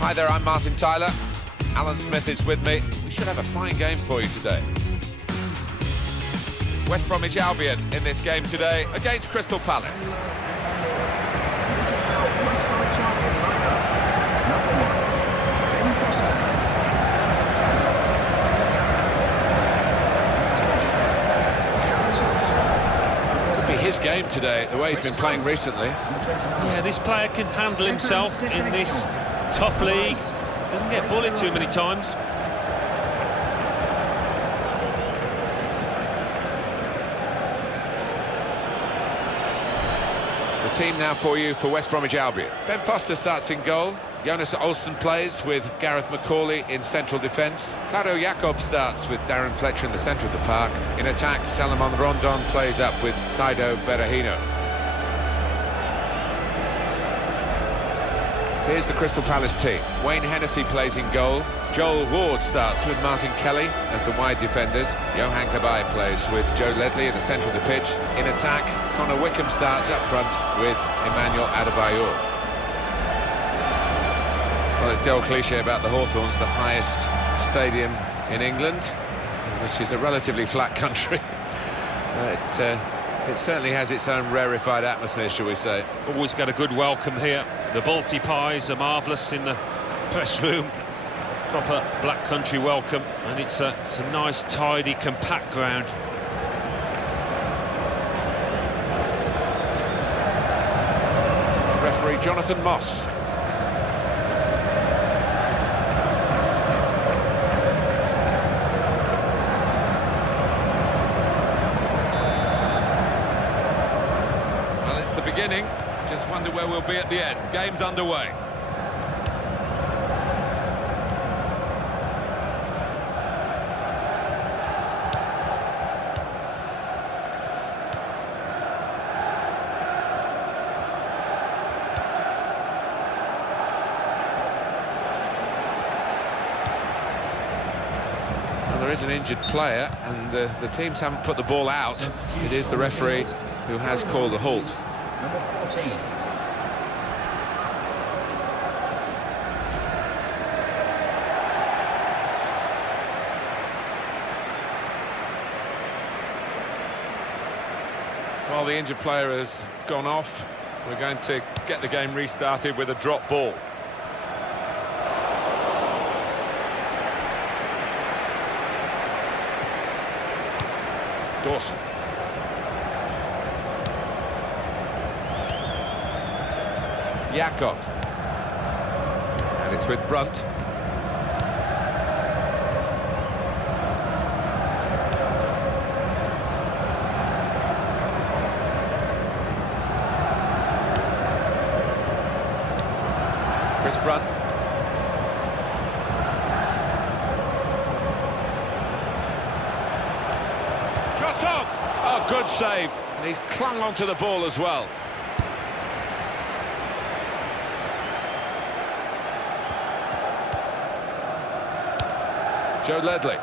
Hi there, I'm Martin Tyler. Alan Smith is with me. We should have a fine game for you today. West Bromwich Albion in this game today against Crystal Palace. This is how West Bromwich Albion line up. Number 1, Ben Foster. Could be his game today, the way he's been playing recently. Yeah, this player can handle himself in this tough league. Doesn't get bullied too many times. The team now for you for West Bromwich Albion. Ben Foster starts in goal. Jonas Olsen plays with Gareth McCauley in central defence. Claudio Jakob starts with Darren Fletcher in the centre of the park. In attack, Salomon Rondon plays up with Saido Berahino. Here's the Crystal Palace team. Wayne Hennessy plays in goal. Joel Ward starts with Martin Kelly as the wide defenders. Johan Cabaye plays with Joe Ledley in the centre of the pitch. In attack, Connor Wickham starts up front with Emmanuel Adebayor. Well, it's the old cliche about the Hawthorns, the highest stadium in England, which is a relatively flat country. It certainly has its own rarefied atmosphere, shall we say. Always got a good welcome here. The Balti pies are marvellous in the press room. Proper black country welcome, and it's a nice, tidy, compact ground. Referee Jonathan Moss. Well, it's the beginning. Just wonder where we'll be at the end. Game's underway. There is an injured player, and the teams haven't put the ball out. It is the referee who has called a halt. Number 14. While the injured player has gone off, we're going to get the game restarted with a drop ball. Dawson. Jakob. And it's with Brunt. Chris Brunt. Shot on! Oh, good save. And he's clung onto the ball as well. Joe Ledley.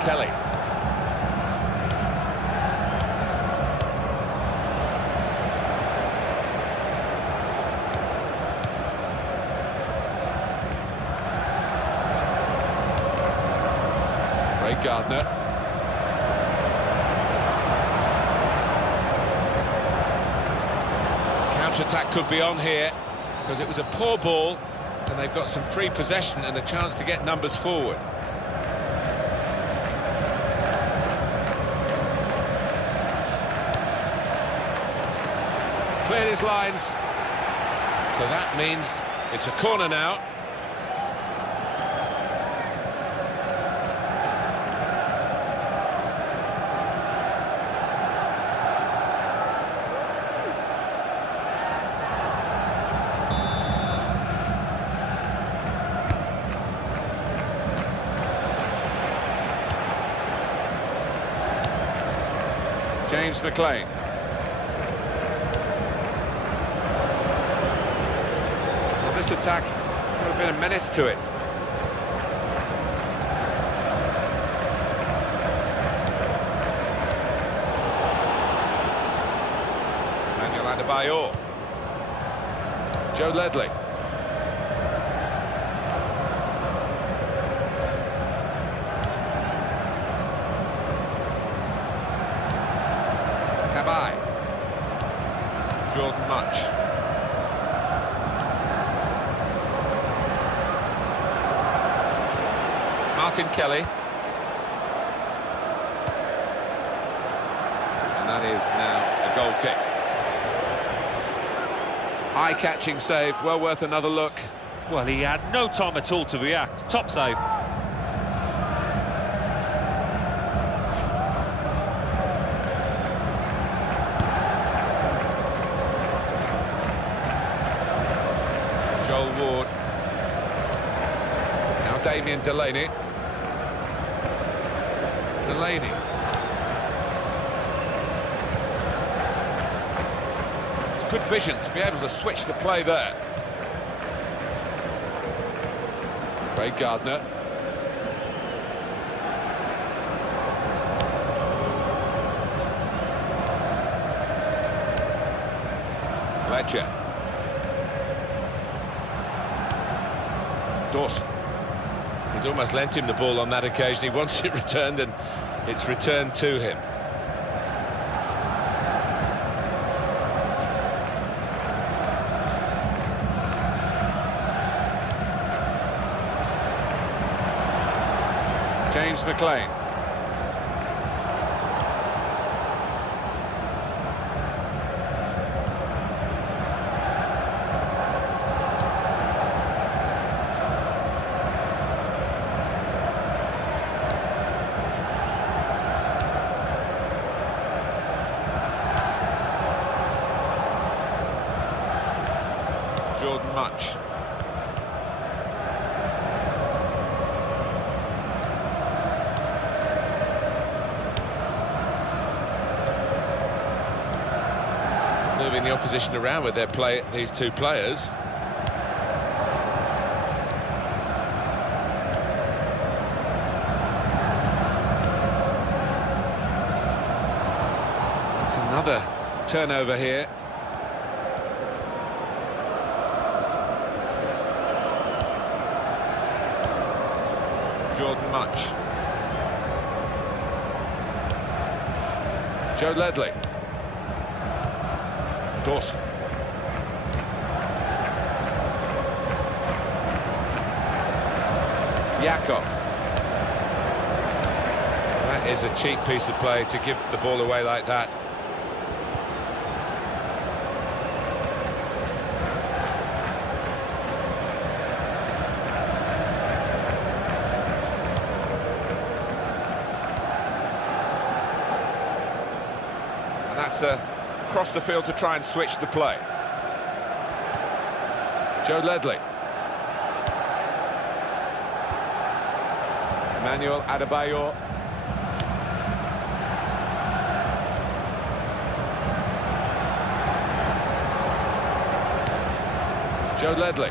Kelly. Ray Gardner. Counter-attack could be on here because it was a poor ball and they've got some free possession and a chance to get numbers forward. Cleared his lines, so that means it's a corner now. James McLean. Well, this attack got a bit of menace to it. Adebayor. Joe Ledley. Cabaye. Jordan Much. Martin Kelly. And that is now a goal kick. Eye-catching save, well worth another look. Well, he had no time at all to react. Top save. Joel Ward. Now Damien Delaney. Delaney. It's good vision to be able to switch the play there. Craig Gardner. Fletcher. Dawson. He's almost lent him the ball on that occasion. He wants it returned, and it's returned to him. James McLean. Jordan Much. Moving the opposition around with their play, these two players. It's another turnover here. Jordan Much. Joe Ledley. Dawson. Jakob. That is a cheap piece of play to give the ball away like that. And that's across the field to try and switch the play. Joe Ledley. Emmanuel Adebayor. Joe Ledley.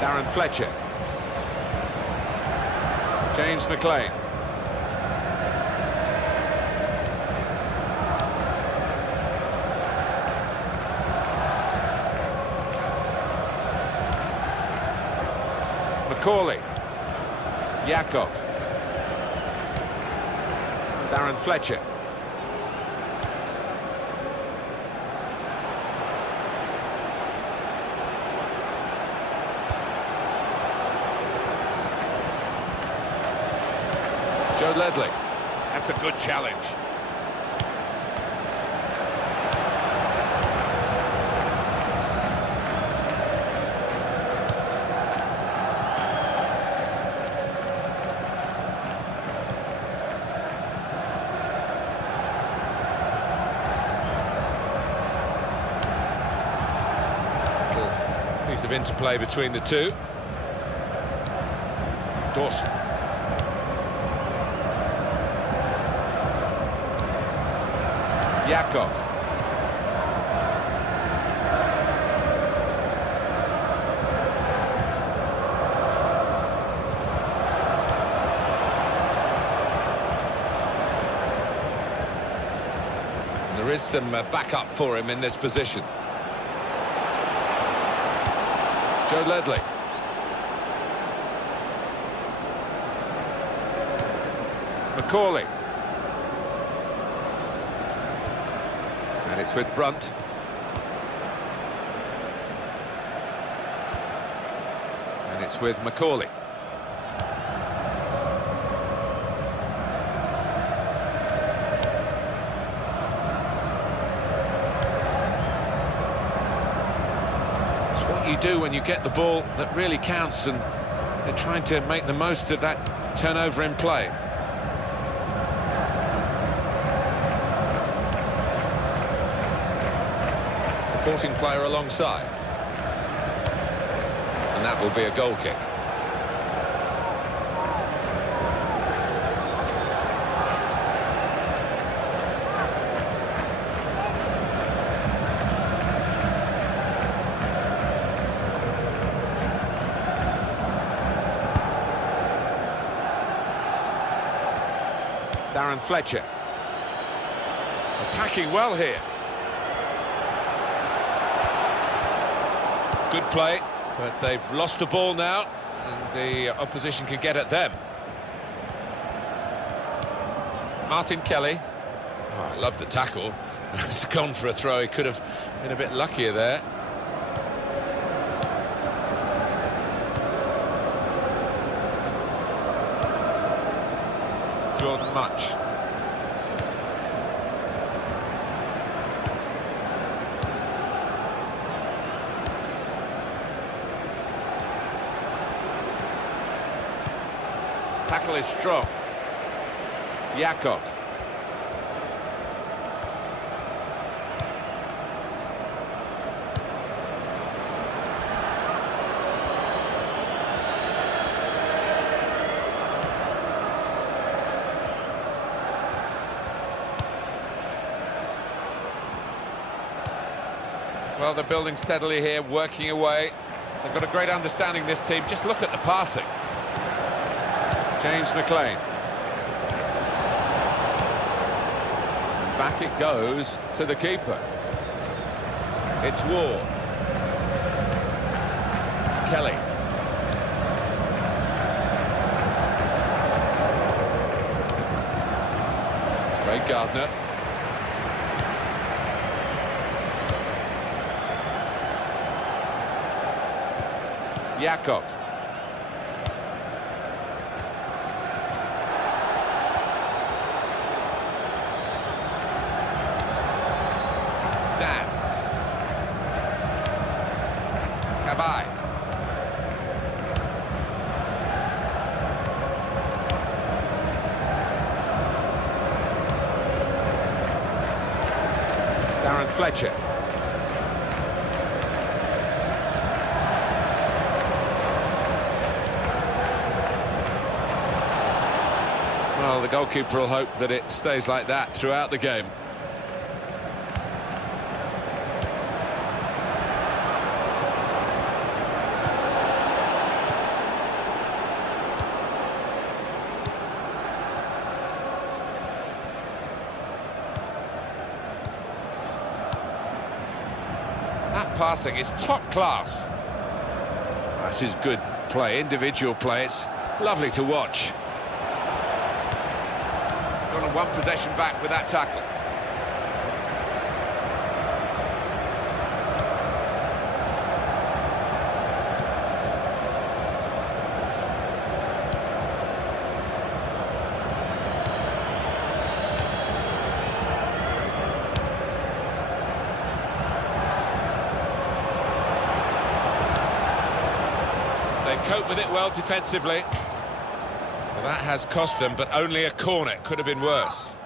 Darren Fletcher. James McLean. Macaulay. Jakob. Darren Fletcher. Joe Ledley. That's a good challenge. Piece of interplay between the two. Dawson. Jakob. There is some backup for him in this position. Joe Ledley. Macaulay. And it's with Brunt. And it's with Macaulay. It's what you do when you get the ball that really counts, and they're trying to make the most of that turnover in play. Supporting player alongside. And that will be a goal kick. Darren Fletcher. Attacking well here. Good play, but they've lost the ball now, and the opposition can get at them. Martin Kelly. Oh, I love the tackle. It's gone for a throw. He could have been a bit luckier there. Jordan Much. Tackle is strong. Jakob. Well, they're building steadily here, working away. They've got a great understanding, this team. Just look at the passing. James McLean. And back it goes to the keeper. It's Ward. Kelly. Ray Gardner. Jakob. Dan. Cabaye. Darren Fletcher. Well, the goalkeeper will hope that it stays like that throughout the game. That passing is top class. This is good play, individual play. It's lovely to watch. Gone on one possession back with that tackle. They cope with it well defensively. Well, that has cost them, but only a corner. Could have been worse.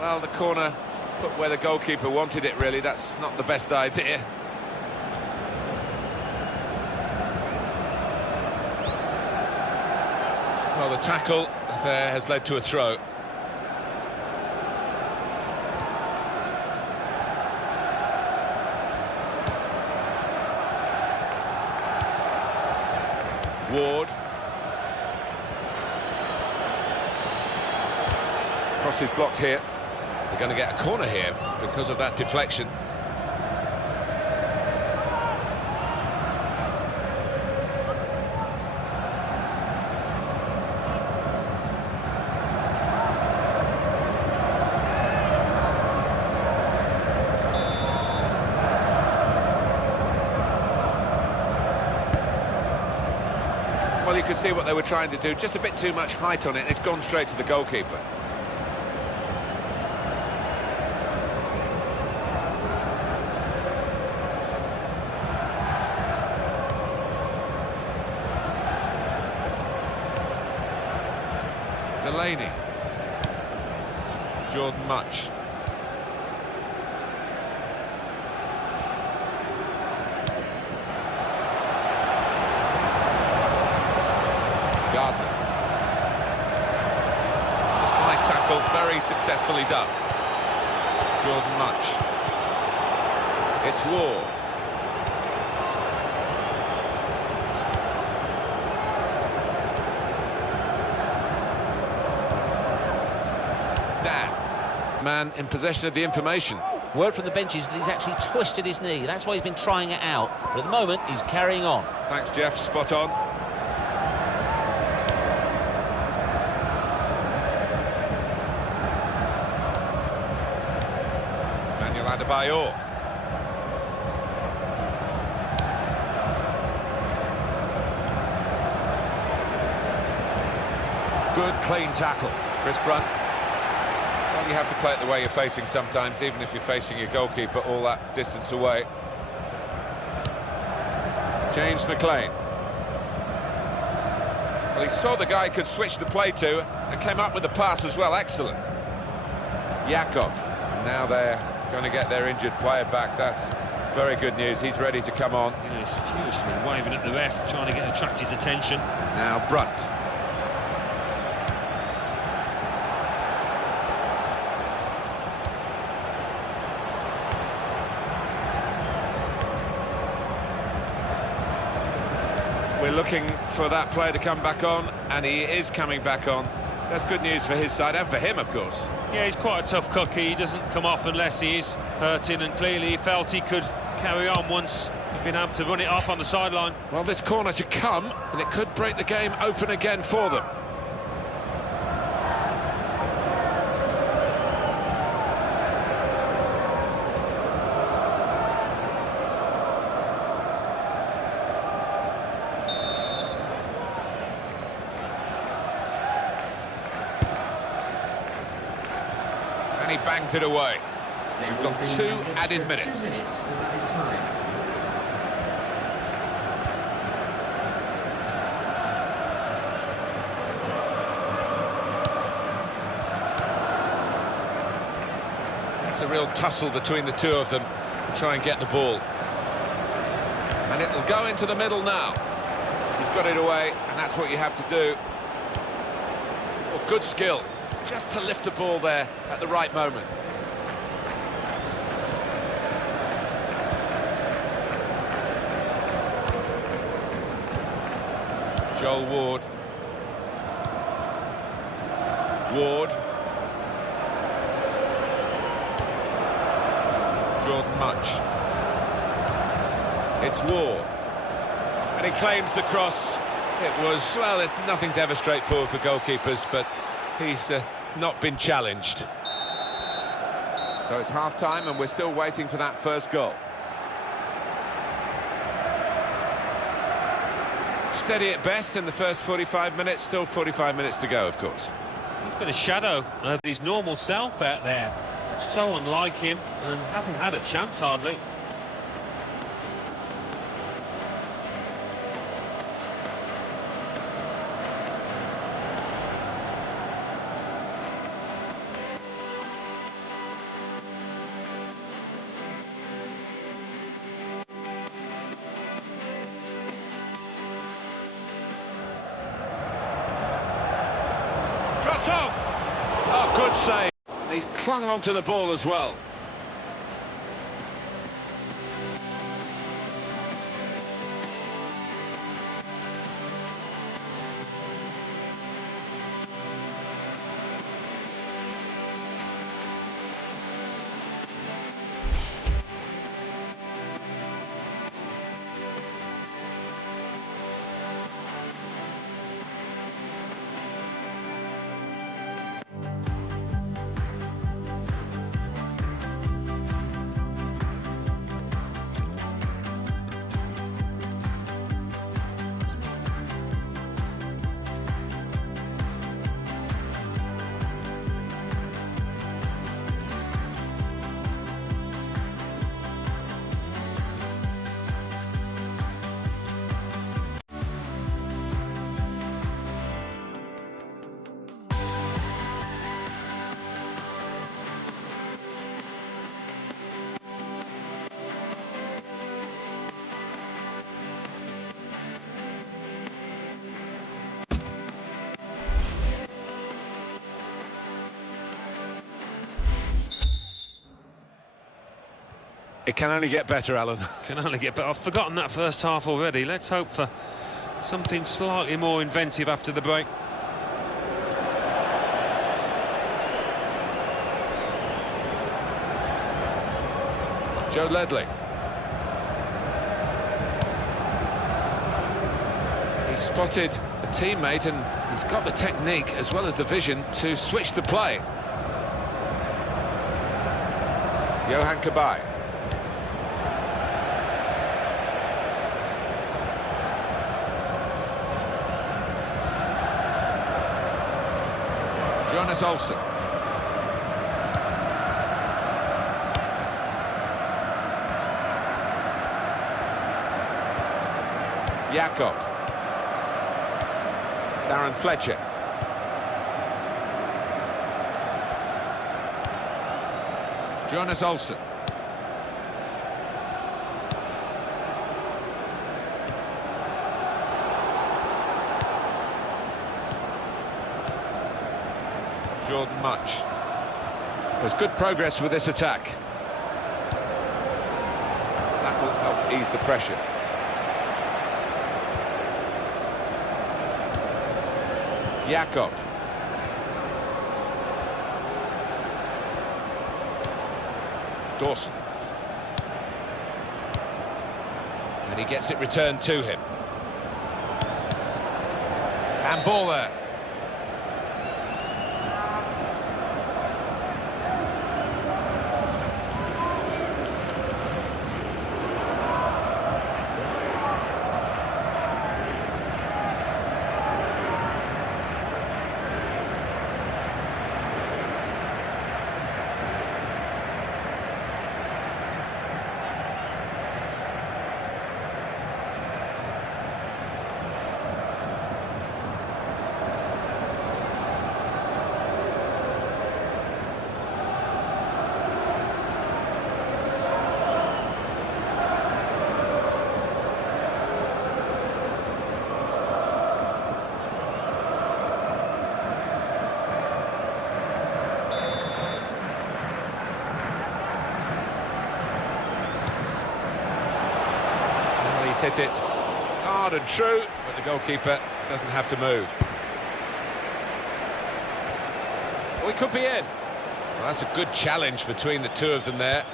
Well, the corner put where the goalkeeper wanted it, really. That's not the best idea. Well, the tackle there has led to a throw. Ward. Cross is blocked here. They're going to get a corner here because of that deflection. Well, you can see what they were trying to do, just a bit too much height on it, and it's gone straight to the goalkeeper. Delaney. Jordan Much. Very successfully done. Jordan Much. It's Ward. Dan. Man in possession of the information. Word from the benches that he's actually twisted his knee. That's why he's been trying it out. But at the moment, he's carrying on. Thanks, Jeff. Spot on. Adebayor. Good, clean tackle. Chris Brunt. Well, you have to play it the way you're facing sometimes, even if you're facing your goalkeeper all that distance away. James McLean. Well, he saw the guy could switch the play to and came up with the pass as well. Excellent. Jakob. Now they're going to get their injured player back. That's very good news. He's ready to come on. Yeah, he's furiously waving at the ref, trying to attract his attention. Now Brunt. We're looking for that player to come back on, and he is coming back on. That's good news for his side and for him, of course. Yeah, he's quite a tough cookie. He doesn't come off unless he is hurting, and clearly he felt he could carry on once he'd been able to run it off on the sideline. Well, this corner to come, and it could break the game open again for them. He bangs it away. We've got 2 added minutes. It's a real tussle between the two of them to try and get the ball. And it'll go into the middle now. He's got it away, and that's what you have to do. Oh, good skill. Just to lift the ball there at the right moment. Joel Ward. Ward. Jordan Much. It's Ward. And he claims the cross. It was, well, nothing's ever straightforward for goalkeepers, but he's not been challenged. So it's half-time and we're still waiting for that first goal. Steady at best in the first 45 minutes, still 45 minutes to go, of course. He's been a shadow of his normal self out there. So unlike him, and hasn't had a chance hardly. shot on! Oh, good save. And he's clung onto the ball as well. It can only get better, Alan. Can only get better. I've forgotten that first half already. Let's hope for something slightly more inventive after the break. Joe Ledley. He's spotted a teammate and he's got the technique as well as the vision to switch the play. Johan Cabaye. Jonas Olsen. Jakob. Darren Fletcher. Jonas Olsen. Jordan Much. There's good progress with this attack. That will help ease the pressure. Jakob. Dawson. And he gets it returned to him. And ball there. Hit it hard and true, but the goalkeeper doesn't have to move. We could be in. Well, that's a good challenge between the two of them there.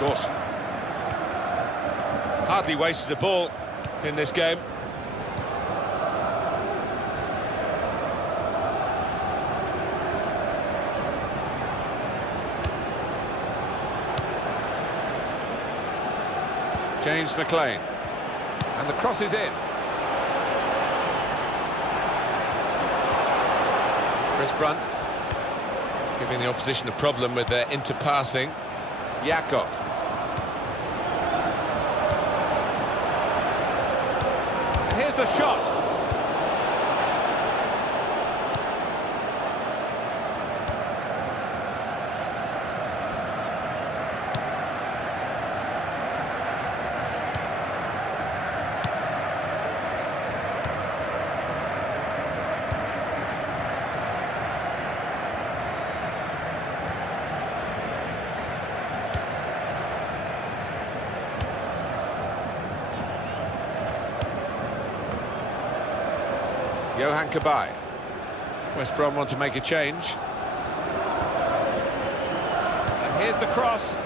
Dawson. Hardly wasted the ball in this game. James McLean. And the cross is in. Chris Brunt giving the opposition a problem with their interpassing. Jakob. Here's the shot. Johan Cabaye. West Brom want to make a change. And here's the cross.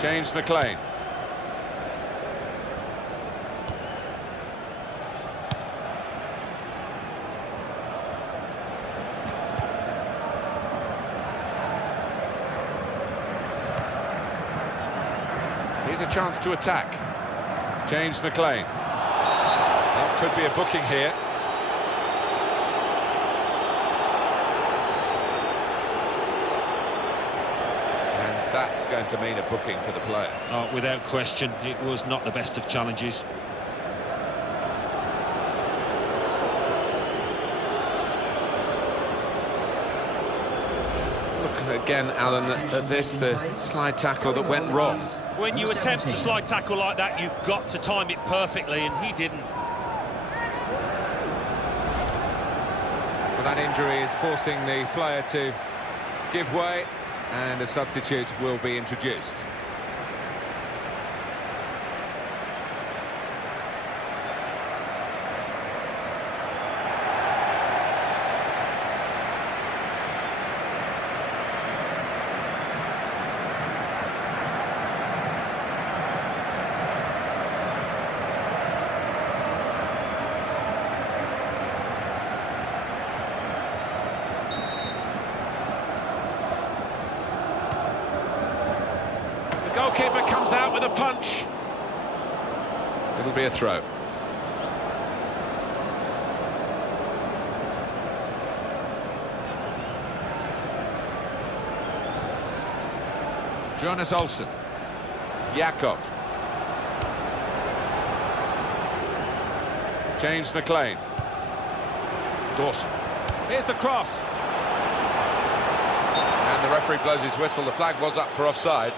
James McLean. Here's a chance to attack. James McLean. That could be a booking here. And that's going to mean a booking for the player. Oh, without question, it was not the best of challenges. Look again, Alan, at this, the slide tackle that went wrong. When you attempt to slide tackle like that, you've got to time it perfectly, and he didn't. Well, that injury is forcing the player to give way, and a substitute will be introduced. Goalkeeper comes out with a punch. It'll be a throw. Jonas Olsen. Jakob. James McLean. Dawson. Here's the cross. And the referee blows his whistle. The flag was up for offside.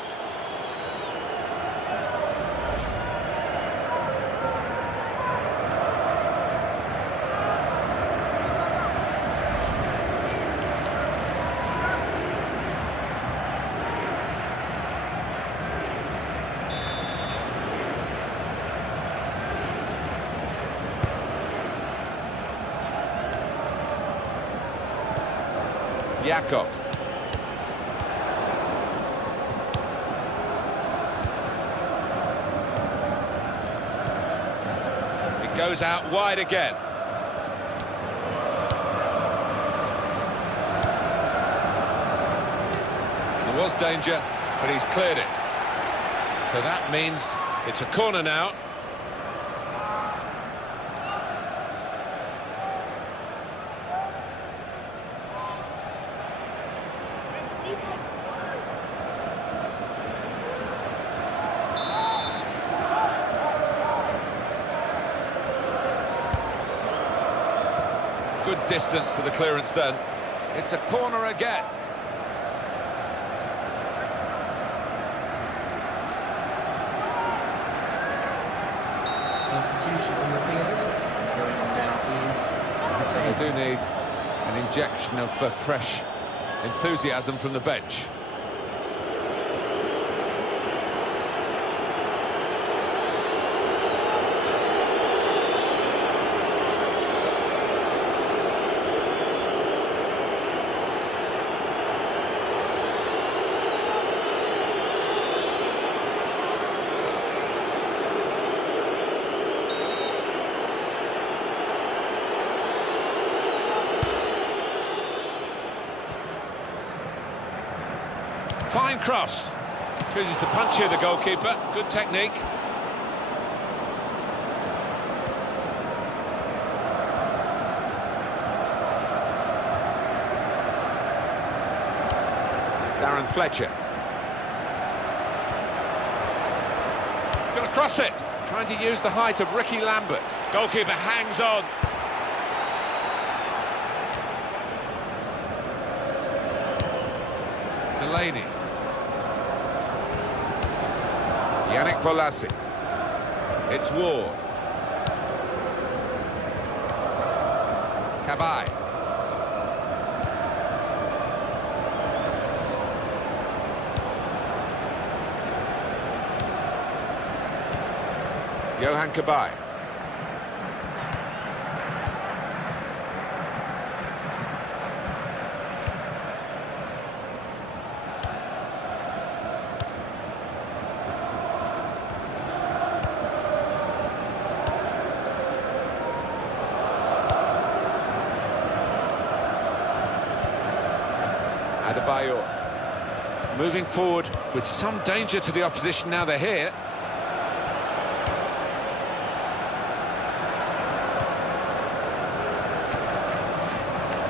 Jakob. It goes out wide again. There was danger, but he's cleared it. So that means it's a corner now. Good distance to the clearance then. It's a corner again. Substitution on the field. Going on now is They do need an injection of fresh enthusiasm from the bench. Fine cross. Chooses to punch here, the goalkeeper. Good technique. Darren Fletcher. Gonna cross it. Trying to use the height of Ricky Lambert. Goalkeeper hangs on. Delaney. Yannick Bolasie. It's Ward. Cabaye. Johan Cabaye. Adebayor. Moving forward with some danger to the opposition now they're here.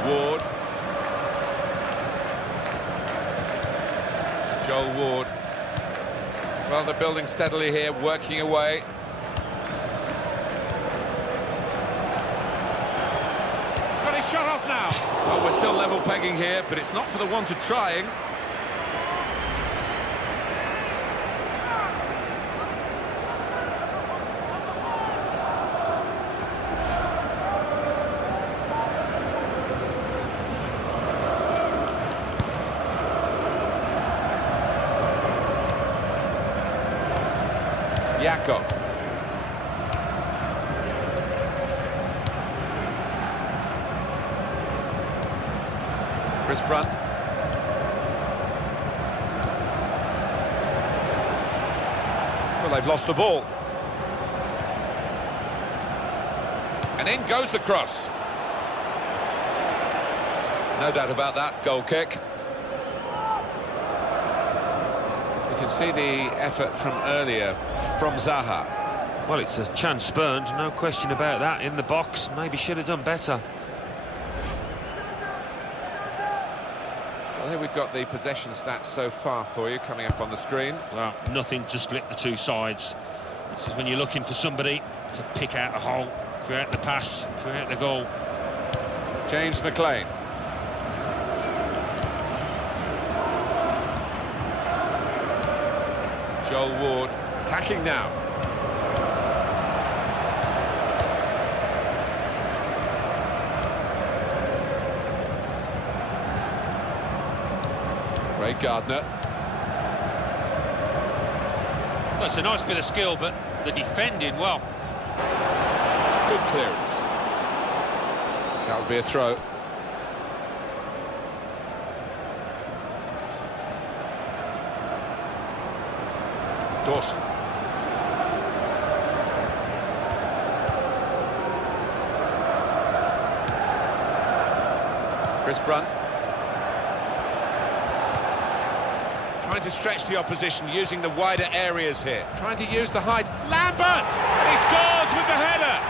Ward. Joel Ward. Well, they're building steadily here, working away. He's got his shot off now. Well, we're still level pegging here, but it's not for the want of trying. Jakob. Chris Brunt. Well, they've lost the ball. And in goes the cross. No doubt about that, goal kick. You can see the effort from earlier from Zaha. Well, it's a chance spurned, no question about that, in the box. Maybe should have done better. Well, here we've got the possession stats so far for you, coming up on the screen. Well, nothing to split the two sides. This is when you're looking for somebody to pick out a hole, create the pass, create the goal. James McLean. Joel Ward attacking now. Ray Gardner. Well, it's a nice bit of skill, but the defending, well. Good clearance. That would be a throw. Dawson. Chris Brunt. Trying to stretch the opposition, using the wider areas here. Trying to use the height. Lambert! He scores with the header!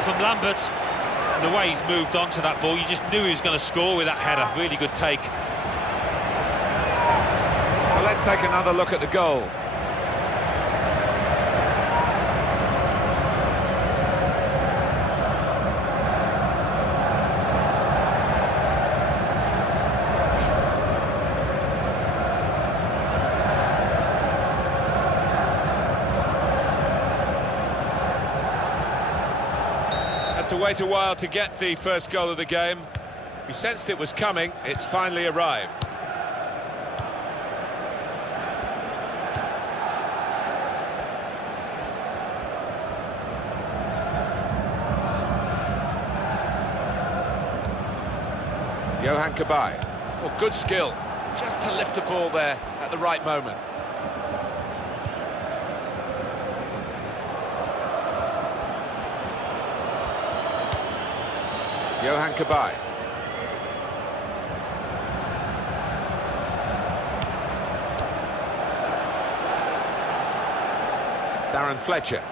From Lambert, and the way he's moved on to that ball, you just knew he was going to score with that header. Really good take. Well, let's take another look at the goal. To wait a while to get the first goal of the game. We sensed it was coming. It's finally arrived. Johan Cabaye. Oh, good skill. Just to lift the ball there at the right moment. Johan Cabaye. Darren Fletcher.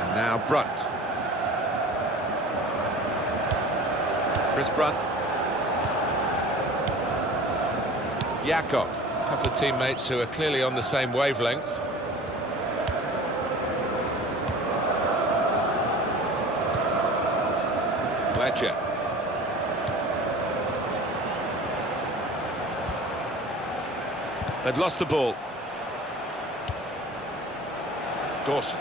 And now Brunt. Chris Brunt. Jakob. A couple of teammates who are clearly on the same wavelength. Fletcher. They've lost the ball. Dawson.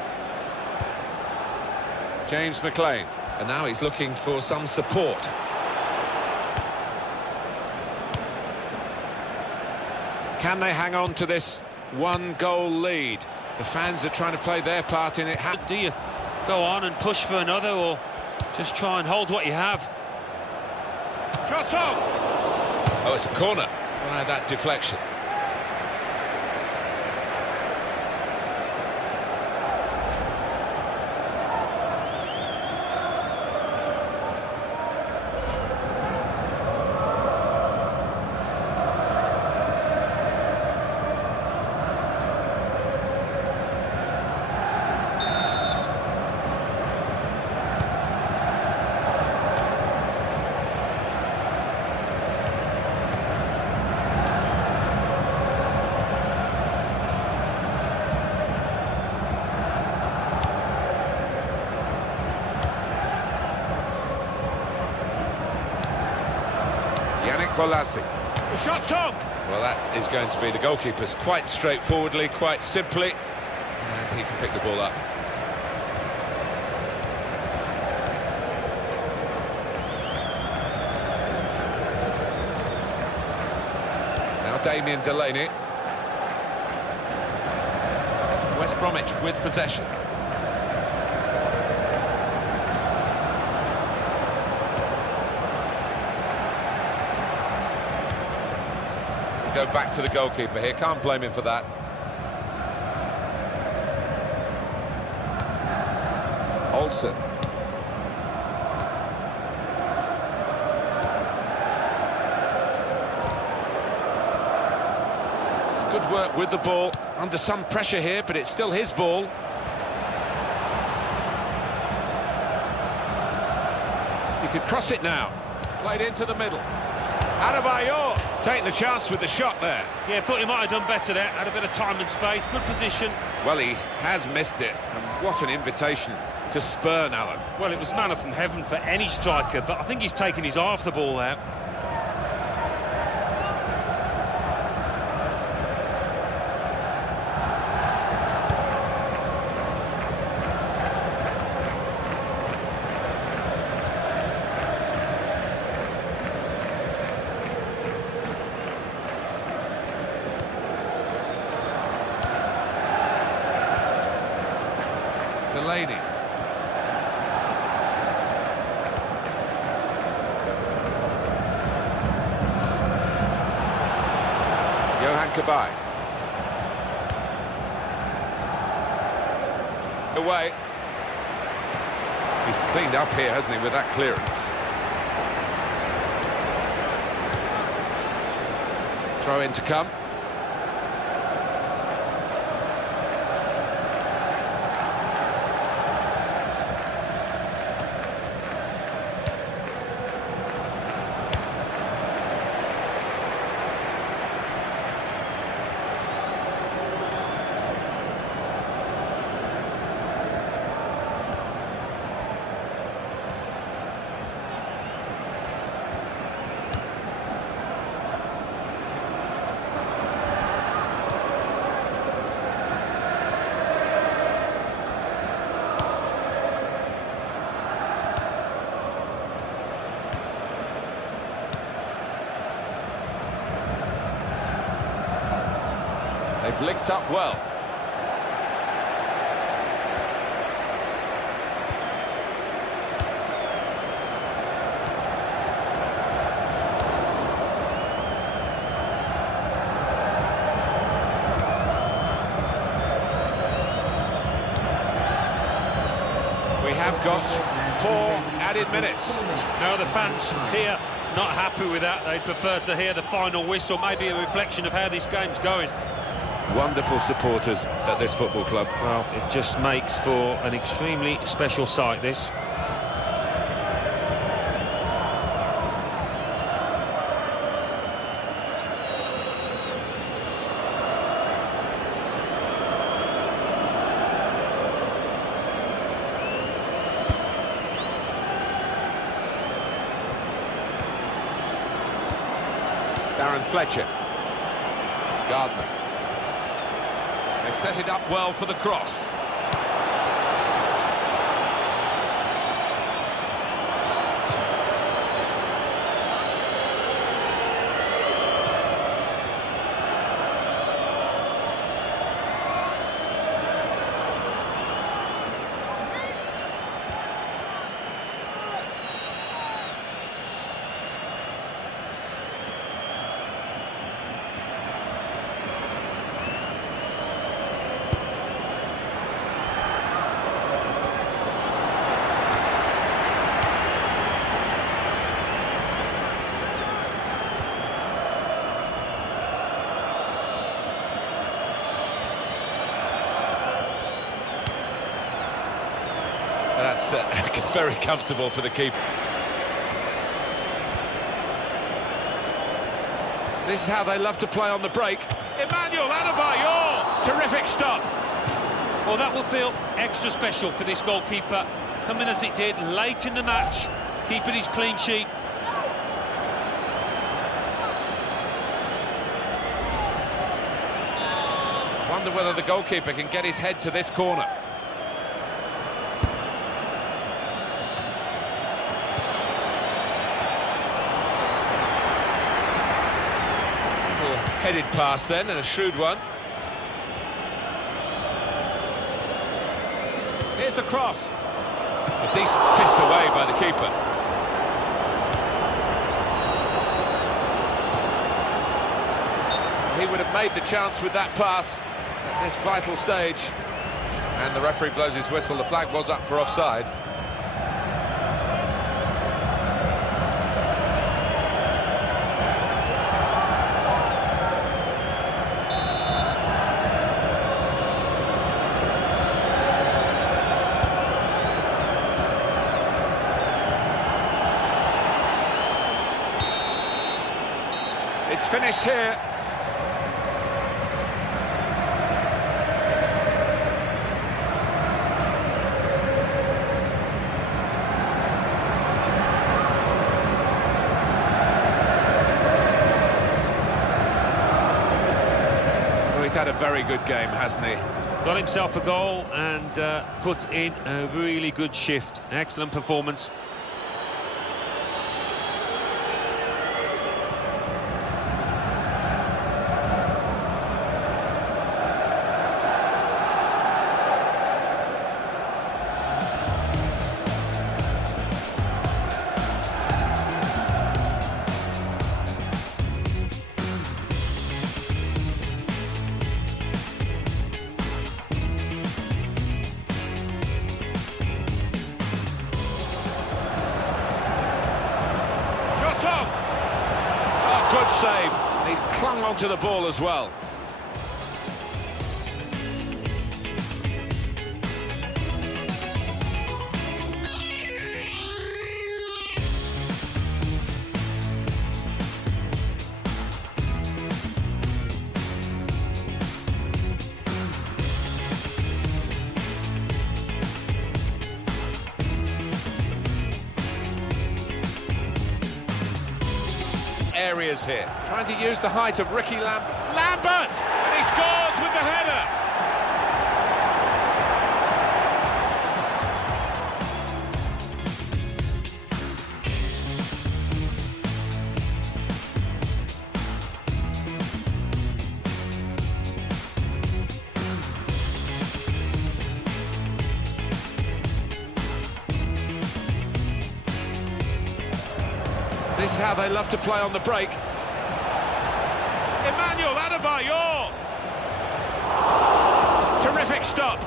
James McLean. And now he's looking for some support. Can they hang on to this one-goal lead? The fans are trying to play their part in it. Do you go on and push for another, or just try and hold what you have? Shot on! Oh, it's a corner. Via that deflection. Bolassi. The shot's on! Well, that is going to be the goalkeeper's quite straightforwardly, quite simply. And he can pick the ball up. Now Damien Delaney. West Bromwich with possession. Go back to the goalkeeper here, can't blame him for that. Olsen. It's good work with the ball, under some pressure here, but it's still his ball. He could cross it now. Played into the middle. Adebayor taking the chance with the shot there. Yeah, thought he might have done better there. Had a bit of time and space, good position. Well, he has missed it, and what an invitation to spurn, Alan. Well, it was manna from heaven for any striker, but I think he's taken his eye off the ball there. Delaney. Johan Cabaye. Away. He's cleaned up here, hasn't he, with that clearance. Throw in to come. They've linked up well. We have got 4 added minutes. Now the fans here not happy with that. They prefer to hear the final whistle, maybe a reflection of how this game's going. wonderful supporters at this football club. Well, it just makes for an extremely special sight, this. Darren Fletcher. Gardner. They've set it up well for the cross. That's very comfortable for the keeper. This is how they love to play on the break. Emmanuel Adebayor! Terrific stop. Well, that will feel extra special for this goalkeeper, coming as it did late in the match, keeping his clean sheet. Wonder whether the goalkeeper can get his head to this corner. Headed pass then, and a shrewd one. Here's the cross. A decent fist away by the keeper. He would have made the chance with that pass at this vital stage. And the referee blows his whistle. The flag was up for offside. It's finished here. Well, he's had a very good game, hasn't he? Got himself a goal and put in a really good shift. Excellent performance. Oh, good save. And he's clung onto the ball as well. Areas here. Trying to use the height of Ricky Lambert! And he scores with the header! This is how they love to play on the break. Emmanuel Adebayor! Terrific stop.